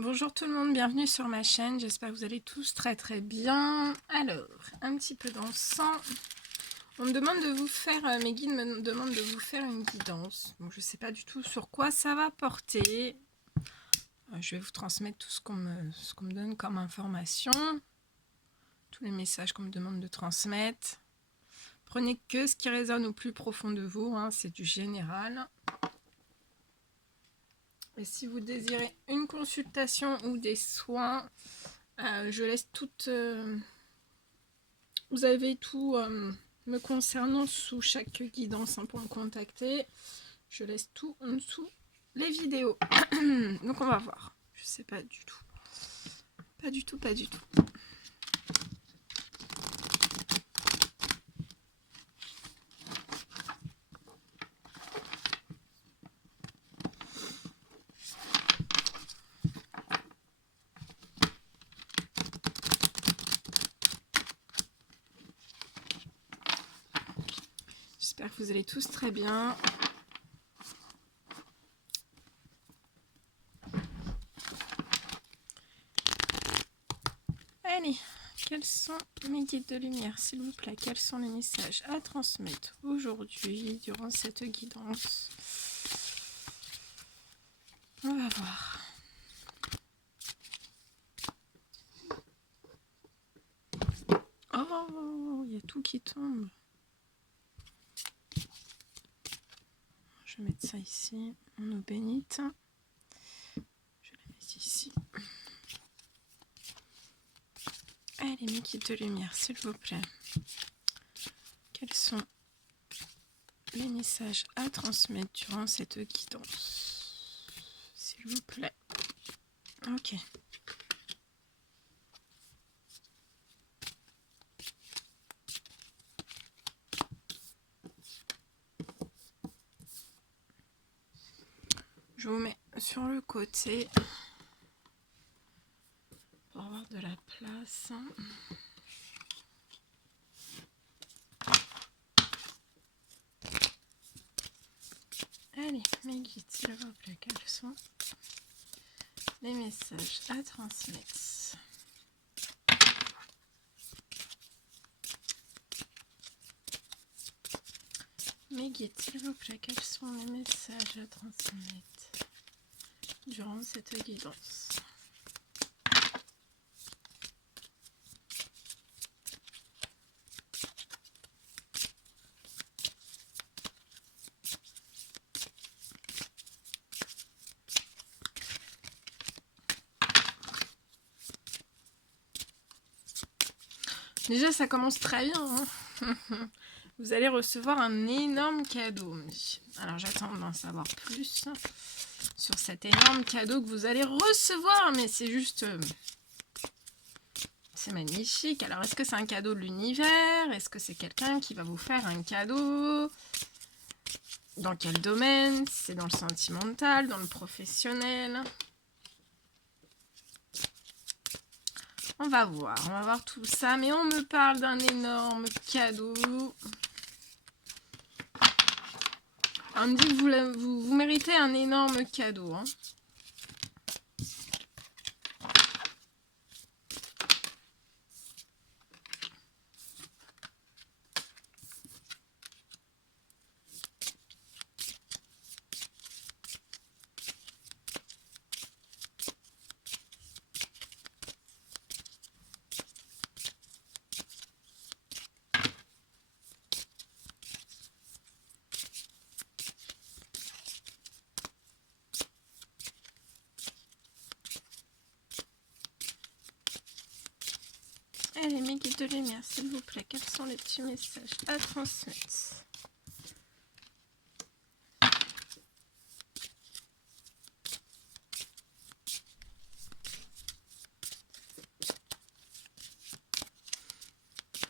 Bonjour tout le monde, bienvenue sur ma chaîne, j'espère que vous allez tous très bien. Alors, un petit peu d'encens. On me demande de vous faire, mes guides me demandent de vous faire une guidance. Donc je ne sais pas du tout sur quoi ça va porter. Je vais vous transmettre tout ce qu'on me donne comme information. Tous les messages qu'on me demande de transmettre. Prenez que ce qui résonne au plus profond de vous, hein, c'est du général. Et si vous désirez une consultation ou des soins, je laisse toutes... vous avez tout me concernant sous chaque guidance, hein, pour me contacter. Je laisse tout en dessous les vidéos. Donc on va voir. Je sais pas du tout. Pas du tout, pas du tout. J'espère que vous allez tous très bien. Allez, quels sont mes guides de lumière, s'il vous plaît? Quels sont les messages à transmettre aujourd'hui, durant cette guidance? On va voir. Oh, il y a tout qui tombe. Je vais mettre ça ici, en eau bénite. Je la mets ici. Allez, mes guides de lumière, s'il vous plaît. Quels sont les messages à transmettre durant cette guidance? S'il vous plaît. Ok. Je vous mets sur le côté pour avoir de la place. Allez, mes guides, s'il vous plaît, quels sont les messages à transmettre? Mes guides, s'il vous plaît, quels sont les messages à transmettre durant cette guidance? Déjà, ça commence très bien, hein. Vous allez recevoir un énorme cadeau. Alors, j'attends d'en savoir plus sur cet énorme cadeau que vous allez recevoir. Mais c'est juste... c'est magnifique. Alors, est-ce que c'est un cadeau de l'univers? Est-ce que c'est quelqu'un qui va vous faire un cadeau? Dans quel domaine? C'est dans le sentimental, dans le professionnel? On va voir tout ça. Mais on me parle d'un énorme cadeau. On me dit que vous méritez un énorme cadeau, hein. Allez, mes guides de lumière, s'il vous plaît, quels sont les petits messages à transmettre?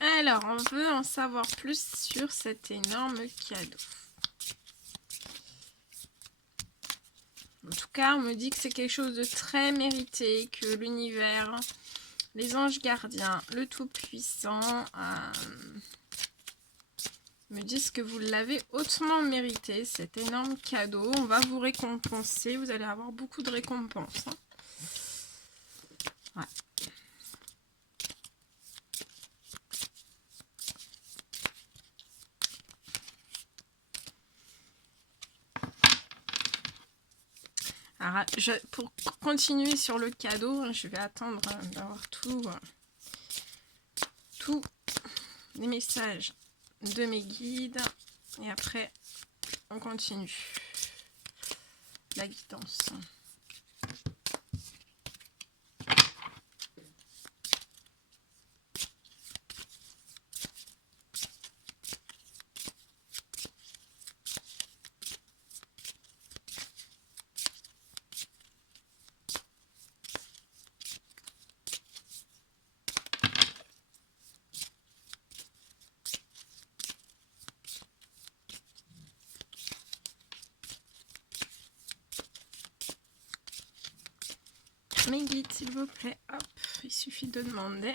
Alors, on veut en savoir plus sur cet énorme cadeau. En tout cas, on me dit que c'est quelque chose de très mérité, que l'univers, les anges gardiens, le Tout-Puissant me disent que vous l'avez hautement mérité, cet énorme cadeau. On va vous récompenser, vous allez avoir beaucoup de récompenses, hein. Ouais. Alors, pour continuer sur le cadeau, je vais attendre d'avoir tous les messages de mes guides. Et après, on continue la guidance. Mes guides, s'il vous plaît. Hop, il suffit de demander.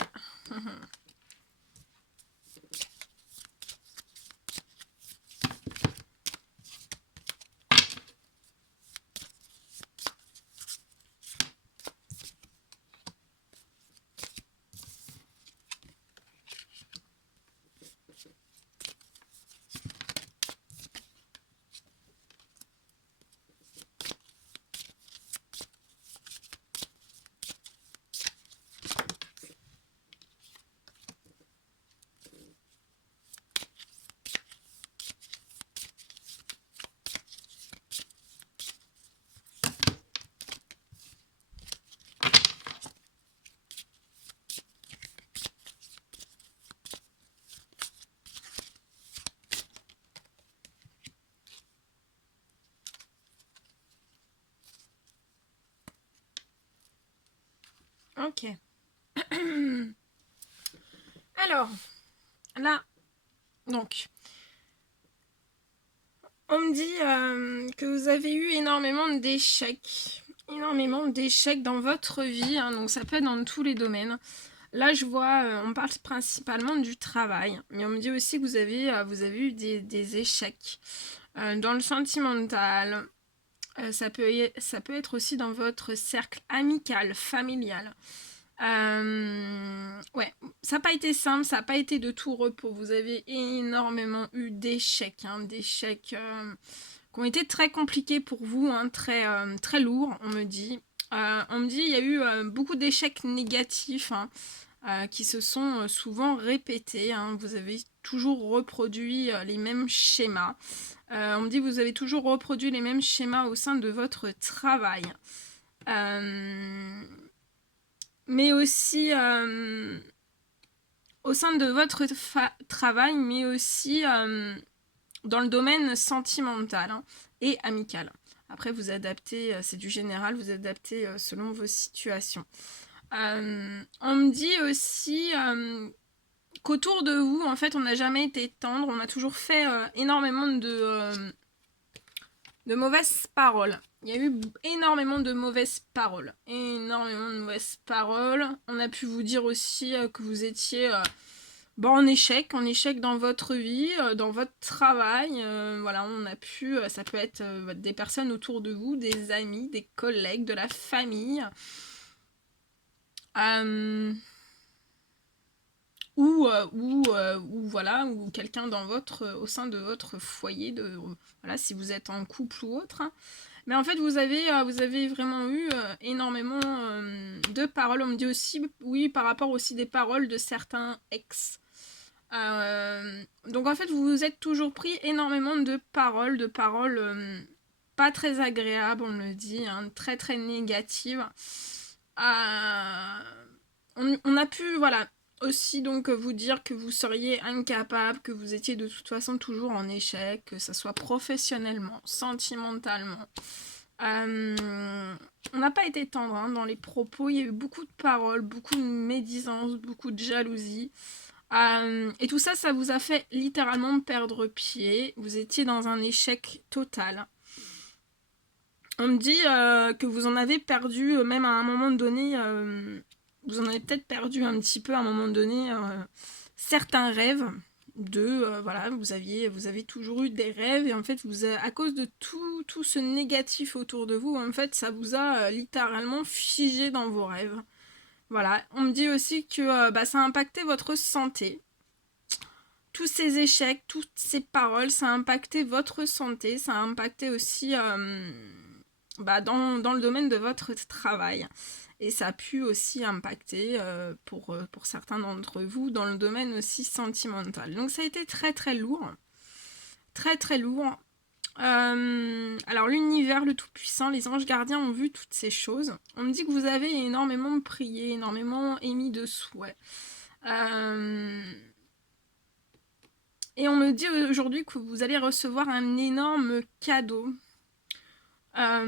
Ok. Alors, là, donc, on me dit que vous avez eu énormément d'échecs dans votre vie, hein, donc ça peut être dans tous les domaines. Là, je vois, on parle principalement du travail, mais on me dit aussi que vous avez eu des échecs dans le sentimental. Ça peut être aussi dans votre cercle amical, familial. Ouais, ça n'a pas été simple, ça n'a pas été de tout repos. Vous avez énormément eu d'échecs, hein, d'échecs qui ont été très compliqués pour vous, hein, très lourds, on me dit. Il y a eu beaucoup d'échecs négatifs, hein, qui se sont souvent répétés, hein. Vous avez toujours reproduit les mêmes schémas. On me dit que vous avez toujours reproduit les mêmes schémas au sein de votre travail. Mais aussi au sein de votre travail, mais aussi dans le domaine sentimental, hein, et amical. Après, vous adaptez, c'est du général, vous adaptez selon vos situations. On me dit aussi qu'autour de vous, en fait, on n'a jamais été tendre, on a toujours fait énormément de mauvaises paroles. Il y a eu énormément de mauvaises paroles. On a pu vous dire aussi que vous étiez en échec dans votre vie, dans votre travail. Voilà, on a pu, ça peut être des personnes autour de vous, des amis, des collègues, de la famille. Ou voilà, ou quelqu'un au sein de votre foyer, voilà, si vous êtes en couple ou autre, hein. Mais en fait, vous avez vraiment eu énormément de paroles. On me dit aussi, oui, par rapport aussi des paroles de certains ex. Donc en fait, vous vous êtes toujours pris énormément de paroles pas très agréables, on le dit, hein, très très négatives. On a pu, voilà, aussi donc vous dire que vous seriez incapable, que vous étiez de toute façon toujours en échec, que ce soit professionnellement, sentimentalement. On n'a pas été tendre, hein, dans les propos, il y a eu beaucoup de paroles, beaucoup de médisance, beaucoup de jalousie. Et tout ça, ça vous a fait littéralement perdre pied. Vous étiez dans un échec total. On me dit que vous en avez perdu, même à un moment donné, vous en avez peut-être perdu un petit peu à un moment donné certains rêves voilà, vous avez toujours eu des rêves et en fait à cause de tout ce négatif autour de vous, en fait ça vous a littéralement figé dans vos rêves. Voilà, on me dit aussi que ça a impacté votre santé. Tous ces échecs, toutes ces paroles, ça a impacté votre santé, ça a impacté aussi dans le domaine de votre travail. Et ça a pu aussi impacter pour certains d'entre vous dans le domaine aussi sentimental. Donc ça a été très très lourd. Très très lourd. Alors l'univers, le Tout-Puissant, les anges gardiens ont vu toutes ces choses. On me dit que vous avez énormément prié, énormément émis de souhaits. Et on me dit aujourd'hui que vous allez recevoir un énorme cadeau. On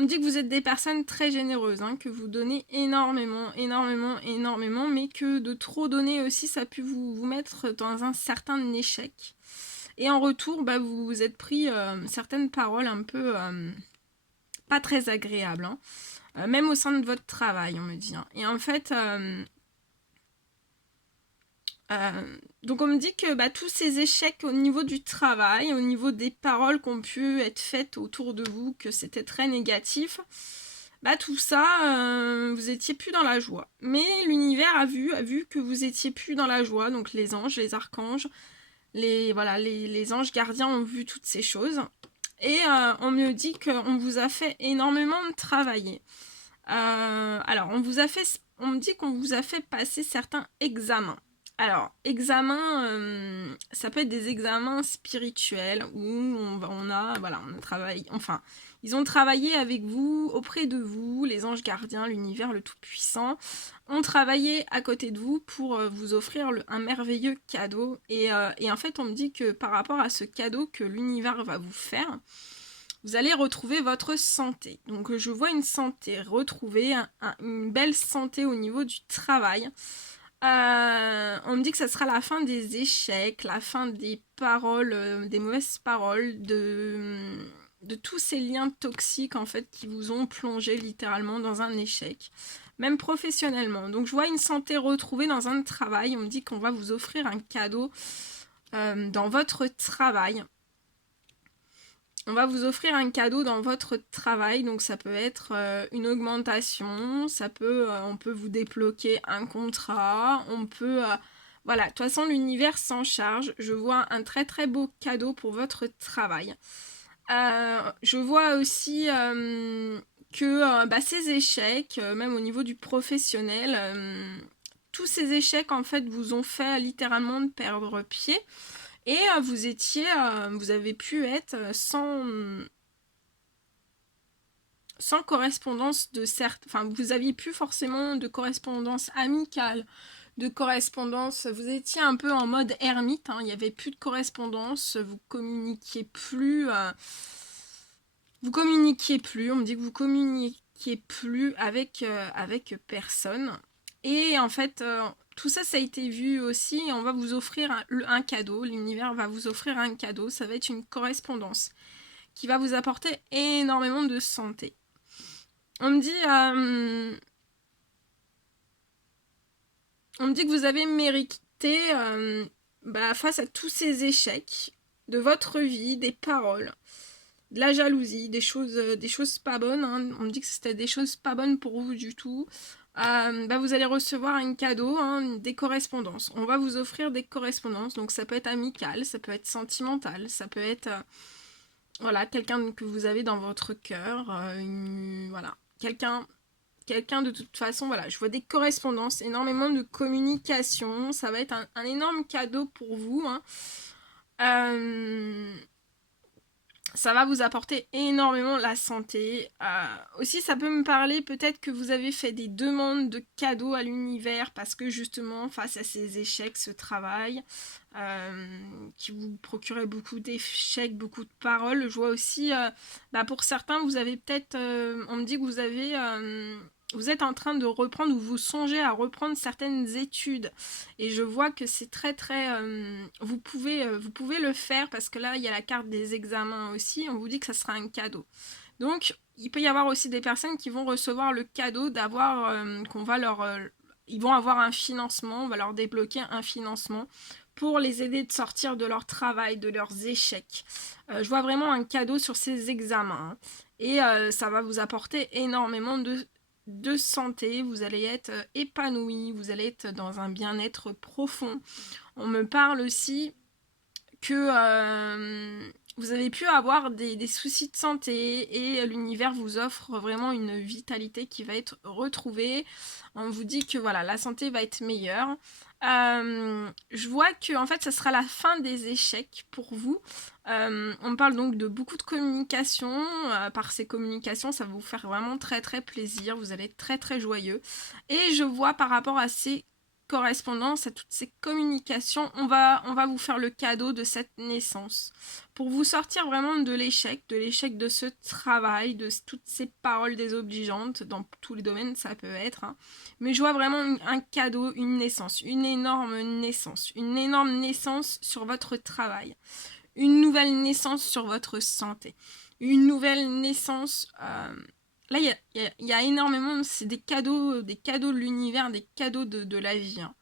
me dit que vous êtes des personnes très généreuses, que vous donnez énormément, énormément, énormément, mais que de trop donner aussi, ça a pu vous mettre dans un certain échec. Et en retour, vous vous êtes pris certaines paroles un peu pas très agréables, même au sein de votre travail, on me dit. Et en fait, donc on me dit que tous ces échecs au niveau du travail, au niveau des paroles qui ont pu être faites autour de vous, que c'était très négatif, tout ça, vous étiez plus dans la joie. Mais l'univers a vu que vous étiez plus dans la joie, donc les anges, les archanges, les anges gardiens ont vu toutes ces choses. Et on me dit qu'on vous a fait énormément travailler. Alors, on me dit qu'on vous a fait passer certains examens. Alors, examens, ça peut être des examens spirituels où on a travaillé, enfin, ils ont travaillé avec vous, auprès de vous, les anges gardiens, l'univers, le Tout-Puissant, ont travaillé à côté de vous pour vous offrir un merveilleux cadeau. Et en fait, on me dit que par rapport à ce cadeau que l'univers va vous faire, vous allez retrouver votre santé. Donc, je vois une santé retrouvée, une belle santé au niveau du travail. On me dit que ça sera la fin des échecs, la fin des paroles, des mauvaises paroles, de tous ces liens toxiques en fait qui vous ont plongé littéralement dans un échec, même professionnellement. Donc je vois une santé retrouvée dans un travail. On me dit qu'on va vous offrir un cadeau dans votre travail. On va vous offrir un cadeau dans votre travail, donc ça peut être une augmentation, on peut vous débloquer un contrat, on peut... voilà, de toute façon l'univers s'en charge. Je vois un très très beau cadeau pour votre travail. Je vois aussi que ces échecs, même au niveau du professionnel, tous ces échecs en fait vous ont fait littéralement perdre pied. Et vous avez pu être sans correspondance vous aviez plus forcément de correspondance amicale, de correspondance, vous étiez un peu en mode ermite, il n'y avait plus de correspondance, vous communiquiez plus, on me dit que vous communiquiez plus avec personne. Et en fait, tout ça, ça a été vu aussi. On va vous offrir un cadeau. L'univers va vous offrir un cadeau. Ça va être une correspondance qui va vous apporter énormément de santé. On me dit que vous avez mérité, face à tous ces échecs de votre vie, des paroles, de la jalousie, des choses pas bonnes. On me dit que c'était des choses pas bonnes pour vous du tout. Vous allez recevoir un cadeau, des correspondances. On va vous offrir des correspondances, donc ça peut être amical, ça peut être sentimental, ça peut être quelqu'un que vous avez dans votre cœur, quelqu'un de toute façon, je vois des correspondances, énormément de communication, ça va être un énorme cadeau pour vous. Ça va vous apporter énormément la santé. Aussi, ça peut me parler peut-être que vous avez fait des demandes de cadeaux à l'univers parce que justement, face à ces échecs, ce travail qui vous procurait beaucoup d'échecs, beaucoup de paroles. Je vois aussi, pour certains, vous avez peut-être... on me dit que vous êtes en train de reprendre ou vous songez à reprendre certaines études et je vois que c'est très très vous pouvez le faire parce que là il y a la carte des examens aussi. On vous dit que ça sera un cadeau, donc il peut y avoir aussi des personnes qui vont recevoir le cadeau d'avoir ils vont avoir un financement, on va leur débloquer un financement pour les aider de sortir de leur travail, de leurs échecs. Je vois vraiment un cadeau sur ces examens, et ça va vous apporter énormément de de santé, vous allez être épanoui, vous allez être dans un bien-être profond. On me parle aussi que vous avez pu avoir des soucis de santé et l'univers vous offre vraiment une vitalité qui va être retrouvée. On vous dit que voilà, la santé va être meilleure. Je vois que en fait, ça sera la fin des échecs pour vous. On parle donc de beaucoup de communication. Par ces communications, ça va vous faire vraiment très très plaisir. Vous allez être très très joyeux. Et je vois par rapport à ces correspondances, à toutes ces communications, on va vous faire le cadeau de cette naissance. Pour vous sortir vraiment de l'échec de ce travail, de toutes ces paroles désobligeantes, dans tous les domaines ça peut être. Hein. Mais je vois vraiment un cadeau, une naissance, une énorme naissance sur votre travail. Une nouvelle naissance sur votre santé. Une nouvelle naissance... Là, il y a énormément, c'est des cadeaux de l'univers, des cadeaux de la vie. Hein.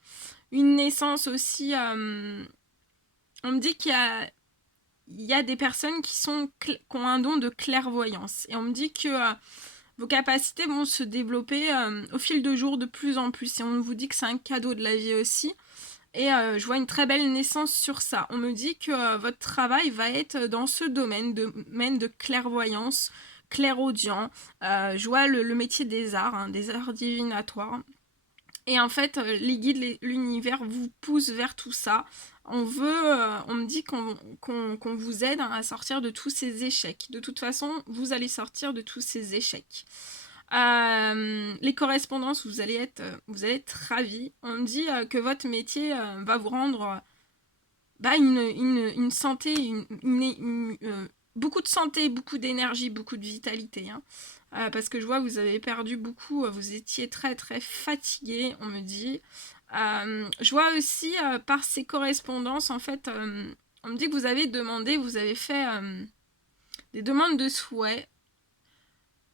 Une naissance aussi, on me dit il y a des personnes qui ont un don de clairvoyance. Et on me dit que vos capacités vont se développer au fil de jour de plus en plus. Et on vous dit que c'est un cadeau de la vie aussi. Et je vois une très belle naissance sur ça. On me dit que votre travail va être dans ce domaine de clairvoyance, clairaudient. Je vois le métier des arts, hein, des arts divinatoires. Et en fait, les guides, l'univers vous pousse vers tout ça. On me dit qu'on vous aide à sortir de tous ces échecs. De toute façon, vous allez sortir de tous ces échecs. Les correspondances, vous allez être ravis. On me dit que votre métier va vous rendre une santé, beaucoup de santé, beaucoup d'énergie, beaucoup de vitalité. Hein. Parce que je vois, vous avez perdu beaucoup, vous étiez très très fatigué, on me dit. Je vois aussi par ces correspondances, en fait, on me dit que vous avez fait des demandes de souhait,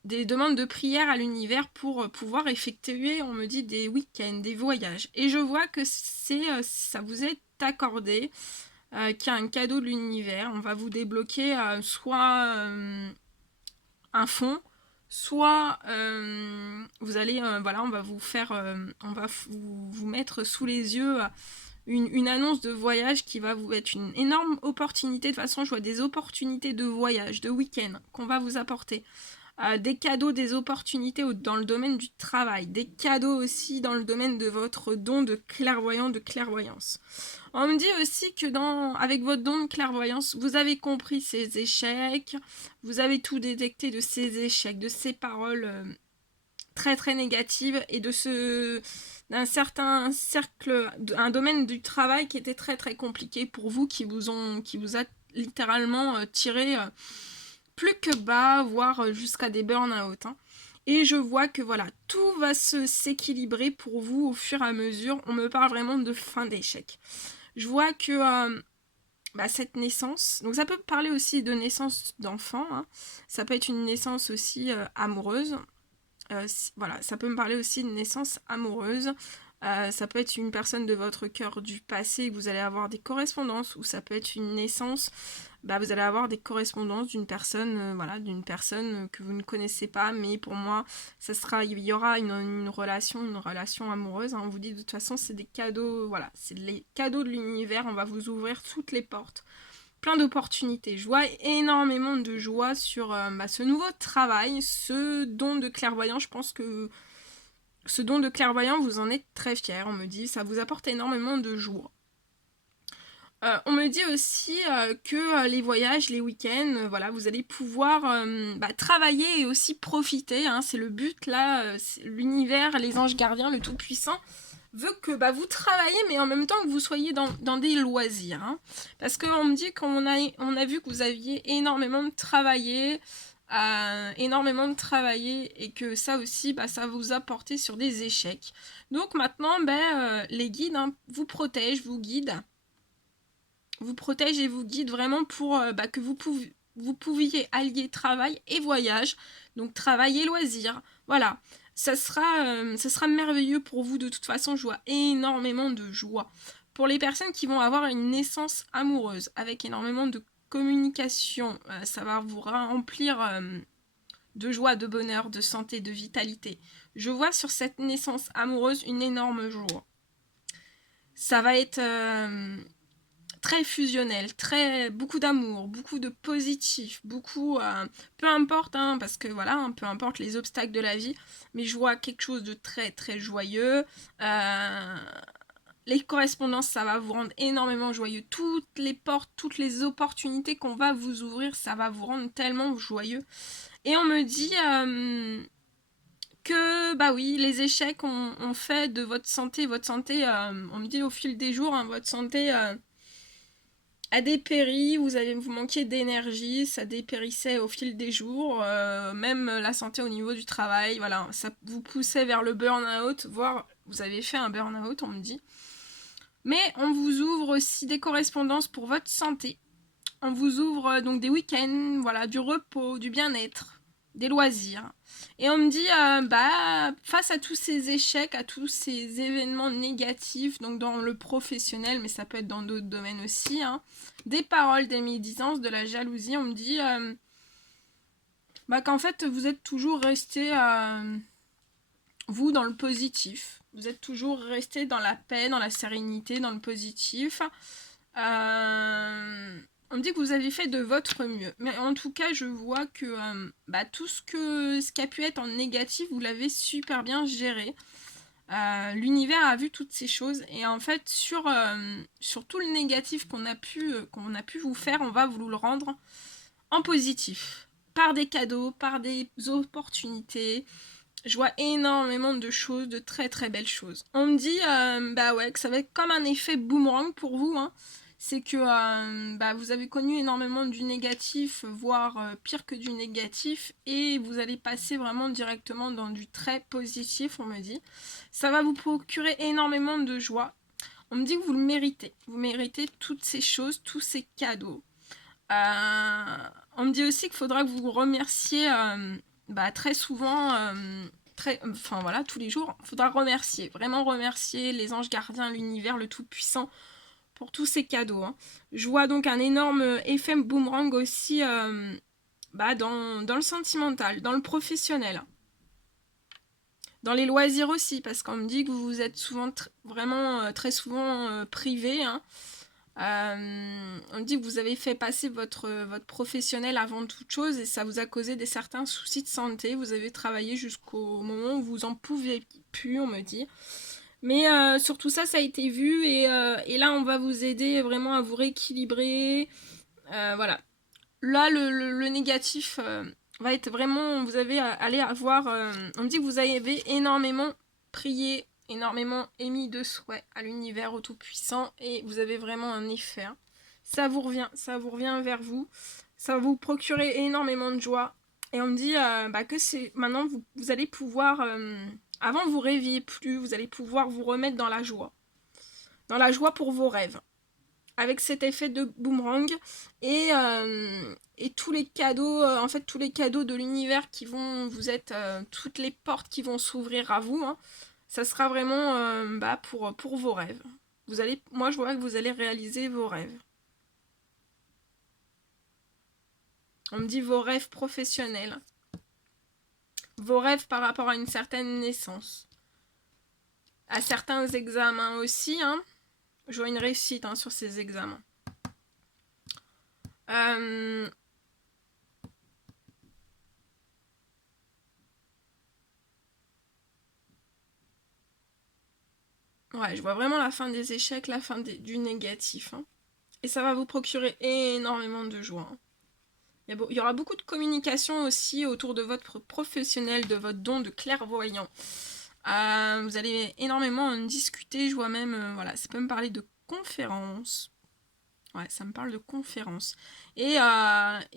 des demandes de prière à l'univers pour pouvoir effectuer, on me dit, des week-ends, des voyages. Et je vois que ça vous est accordé, qu'il y a un cadeau de l'univers. On va vous débloquer soit un fonds, soit vous allez, voilà, on va vous faire, on va vous mettre sous les yeux une annonce de voyage qui va vous être une énorme opportunité. De toute façon, je vois des opportunités de voyage, de week-end qu'on va vous apporter. Des cadeaux, des opportunités dans le domaine du travail, des cadeaux aussi dans le domaine de votre don de clairvoyant, de clairvoyance. On me dit aussi que avec votre don de clairvoyance, vous avez compris ces échecs, vous avez tout détecté de ces échecs, de ces paroles très très négatives et d'un certain cercle, un domaine du travail qui était très très compliqué pour vous, qui vous a littéralement tiré plus que bas, voire jusqu'à des burn-out. Hein. Et je vois que voilà, tout va s'équilibrer pour vous au fur et à mesure. On me parle vraiment de fin d'échec. Je vois que cette naissance, donc ça peut parler aussi de naissance d'enfant, hein. Ça peut être une naissance aussi amoureuse. Voilà, ça peut me parler aussi de naissance amoureuse. Ça peut être une personne de votre cœur du passé que vous allez avoir des correspondances, ou ça peut être une naissance, vous allez avoir des correspondances d'une personne, d'une personne que vous ne connaissez pas, mais pour moi, il y aura une relation amoureuse. Hein. On vous dit de toute façon, c'est des cadeaux, voilà, c'est les cadeaux de l'univers. On va vous ouvrir toutes les portes, plein d'opportunités. Je vois énormément de joie sur ce nouveau travail, ce don de clairvoyant. Je pense que ce don de clairvoyant, vous en êtes très fiers. On me dit, ça vous apporte énormément de joie. On me dit aussi que les voyages, les week-ends, voilà, vous allez pouvoir travailler et aussi profiter. Hein, c'est le but là, l'univers, les anges gardiens, le Tout-Puissant veut que vous travaillez, mais en même temps que vous soyez dans des loisirs. Hein, parce qu'on me dit qu'on a vu que vous aviez énormément travaillé, et que ça aussi, ça vous a porté sur des échecs. Donc maintenant, les guides vous protègent, vous guident. Vous protège et vous guide vraiment pour que vous pouviez allier travail et voyage, donc travail et loisirs. Voilà, ça sera merveilleux pour vous. De toute façon, je vois énormément de joie. Pour les personnes qui vont avoir une naissance amoureuse, avec énormément de communication, ça va vous remplir de joie, de bonheur, de santé, de vitalité. Je vois sur cette naissance amoureuse une énorme joie. Ça va être très fusionnel, beaucoup d'amour, beaucoup de positif, beaucoup, peu importe, hein, parce que voilà, hein, peu importe les obstacles de la vie, mais je vois quelque chose de très très joyeux. Les correspondances, ça va vous rendre énormément joyeux. Toutes les portes, toutes les opportunités qu'on va vous ouvrir, ça va vous rendre tellement joyeux. Et on me dit que, bah oui, les échecs ont fait de votre santé, on me dit au fil des jours, hein, votre santé a dépéri, vous manquiez d'énergie, ça dépérissait au fil des jours, même la santé au niveau du travail, voilà, ça vous poussait vers le burn-out, voire vous avez fait un burn-out, on me dit. Mais on vous ouvre aussi des correspondances pour votre santé. On vous ouvre donc des week-ends, voilà, du repos, du bien-être, des loisirs. Et on me dit, face à tous ces échecs, à tous ces événements négatifs, donc dans le professionnel, mais ça peut être dans d'autres domaines aussi, hein, des paroles, des médisances, de la jalousie, on me dit qu'en fait, vous êtes toujours resté, vous, dans le positif. Vous êtes toujours resté dans la paix, dans la sérénité, dans le positif. On me dit que vous avez fait de votre mieux. Mais en tout cas, je vois que tout ce qui a pu être en négatif, vous l'avez super bien géré. L'univers a vu toutes ces choses. Et en fait, sur tout le négatif qu'on a pu vous faire, on va vous le rendre en positif. Par des cadeaux, par des opportunités. Je vois énormément de choses, de très très belles choses. On me dit que ça va être comme un effet boomerang pour vous, hein. C'est que vous avez connu énormément du négatif, voire pire que du négatif, et vous allez passer vraiment directement dans du très positif, on me dit. Ça va vous procurer énormément de joie. On me dit que vous le méritez. Vous méritez toutes ces choses, tous ces cadeaux. On me dit aussi qu'il faudra que vous remerciez très souvent, tous les jours. Il faudra vraiment remercier les anges gardiens, l'univers, le Tout-Puissant pour tous ces cadeaux, hein. Je vois donc un énorme effet boomerang aussi dans le sentimental, dans le professionnel. Dans les loisirs aussi, parce qu'on me dit que vous êtes souvent, vraiment très souvent privé, hein. On me dit que vous avez fait passer votre professionnel avant toute chose et ça vous a causé certains soucis de santé. Vous avez travaillé jusqu'au moment où vous en pouvez plus, on me dit. Mais sur tout ça, ça a été vu et là, on va vous aider vraiment à vous rééquilibrer. Voilà. Là, le négatif va être vraiment, vous avez allé avoir, on me dit que vous avez énormément prié, énormément émis de souhaits à l'univers, au Tout-Puissant, et vous avez vraiment un effet. Hein. Ça vous revient vers vous, ça va vous procurer énormément de joie. Et on me dit que c'est maintenant, vous allez pouvoir, avant vous rêviez plus, vous allez pouvoir vous remettre dans la joie pour vos rêves. Avec cet effet de boomerang et tous les cadeaux, tous les cadeaux de l'univers qui vont vous être, toutes les portes qui vont s'ouvrir à vous, hein, ça sera vraiment pour vos rêves. Moi je vois que vous allez réaliser vos rêves. On me dit vos rêves professionnels, vos rêves par rapport à une certaine naissance, à certains examens aussi, hein. Je vois une réussite sur ces examens. Ouais, je vois vraiment la fin des échecs, la fin du négatif. Hein. Et ça va vous procurer énormément de joie. Hein. Il y aura beaucoup de communication aussi autour de votre professionnel, de votre don de clairvoyant. Vous allez énormément en discuter. Je vois même, ça peut me parler de conférences. Ouais, ça me parle de conférences. Et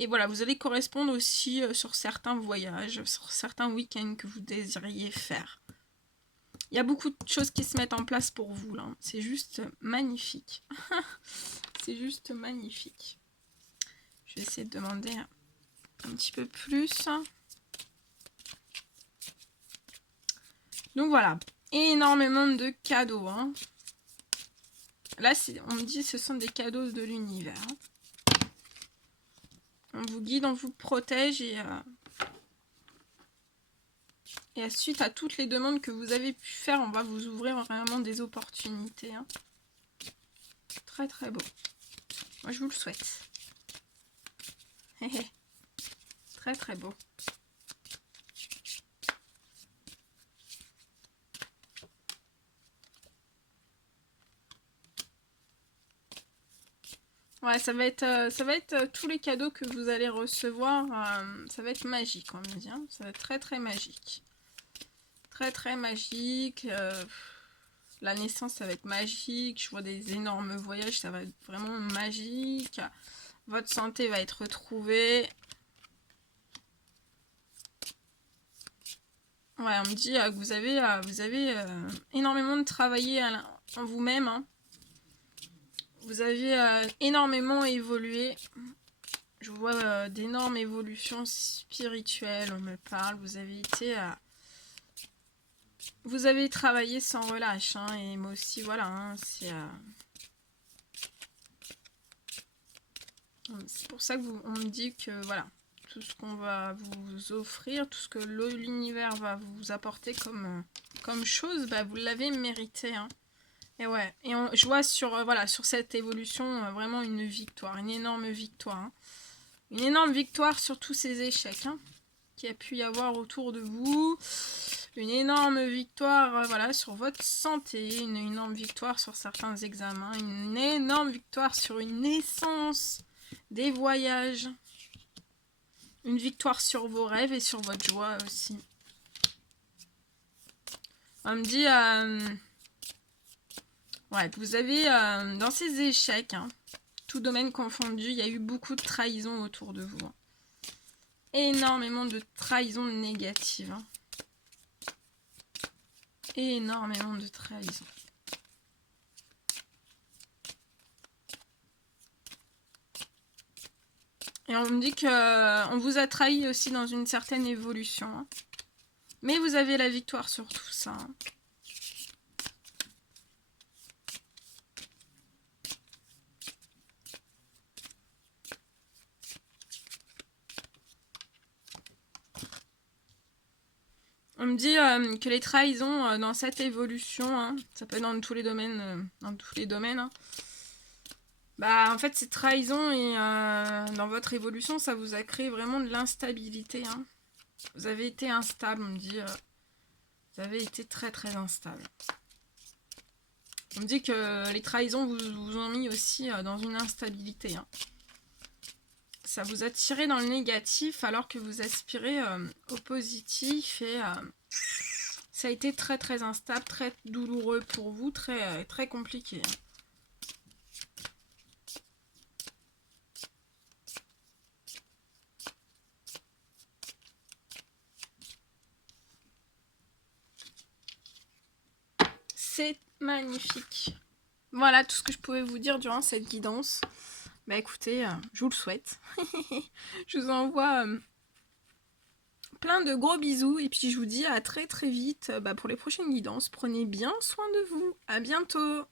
voilà, vous allez correspondre aussi sur certains voyages, sur certains week-ends que vous désiriez faire. Il y a beaucoup de choses qui se mettent en place pour vous, là. C'est juste magnifique. C'est juste magnifique. Je vais essayer de demander un petit peu plus. Donc voilà, énormément de cadeaux. Hein. Là, on me dit que ce sont des cadeaux de l'univers. Hein. On vous guide, on vous protège et Et suite à toutes les demandes que vous avez pu faire, on va vous ouvrir vraiment des opportunités. Hein. Très très beau. Moi je vous le souhaite. Très très beau. Ouais, ça va être tous les cadeaux que vous allez recevoir, ça va être magique, on me dit. Hein. Ça va être très très magique. Très très magique. La naissance, ça va être magique. Je vois des énormes voyages, ça va être vraiment magique. Votre santé va être retrouvée. Ouais, on me dit que vous avez énormément de travailler en vous-même. Hein. Vous avez énormément évolué. Je vois d'énormes évolutions spirituelles, on me parle. Vous avez travaillé sans relâche. Hein, et moi aussi, voilà. Hein, c'est pour ça qu'on me dit que, voilà, tout ce qu'on va vous offrir, tout ce que l'univers va vous apporter comme chose, bah, vous l'avez mérité. Hein. Et ouais, et je vois sur cette évolution vraiment une victoire, une énorme victoire. Hein. Une énorme victoire sur tous ces échecs hein, qu'il y a pu y avoir autour de vous. Une énorme victoire voilà, sur votre santé, une énorme victoire sur certains examens, une énorme victoire sur une naissance, des voyages. Une victoire sur vos rêves et sur votre joie aussi. On me dit... ouais, vous avez dans ces échecs, hein, tout domaine confondu, il y a eu beaucoup de trahison autour de vous. Hein. Énormément de trahison négative. Hein. Énormément de trahison. Et on me dit qu'on vous a trahi aussi dans une certaine évolution. Hein. Mais vous avez la victoire sur tout ça. Hein. On me dit que les trahisons dans cette évolution, hein, ça peut être dans tous les domaines, hein, bah en fait ces trahisons et dans votre évolution, ça vous a créé vraiment de l'instabilité. Hein. Vous avez été instable, on me dit. Vous avez été très très instable. On me dit que les trahisons vous ont mis aussi dans une instabilité. Hein. Ça vous a tiré dans le négatif alors que vous aspirez au positif et ça a été très très instable, très douloureux pour vous, très, très compliqué. Hein. C'est magnifique. Voilà tout ce que je pouvais vous dire durant cette guidance. Bah écoutez, je vous le souhaite. Je vous envoie plein de gros bisous et puis je vous dis à très très vite pour les prochaines guidances. Prenez bien soin de vous. À bientôt.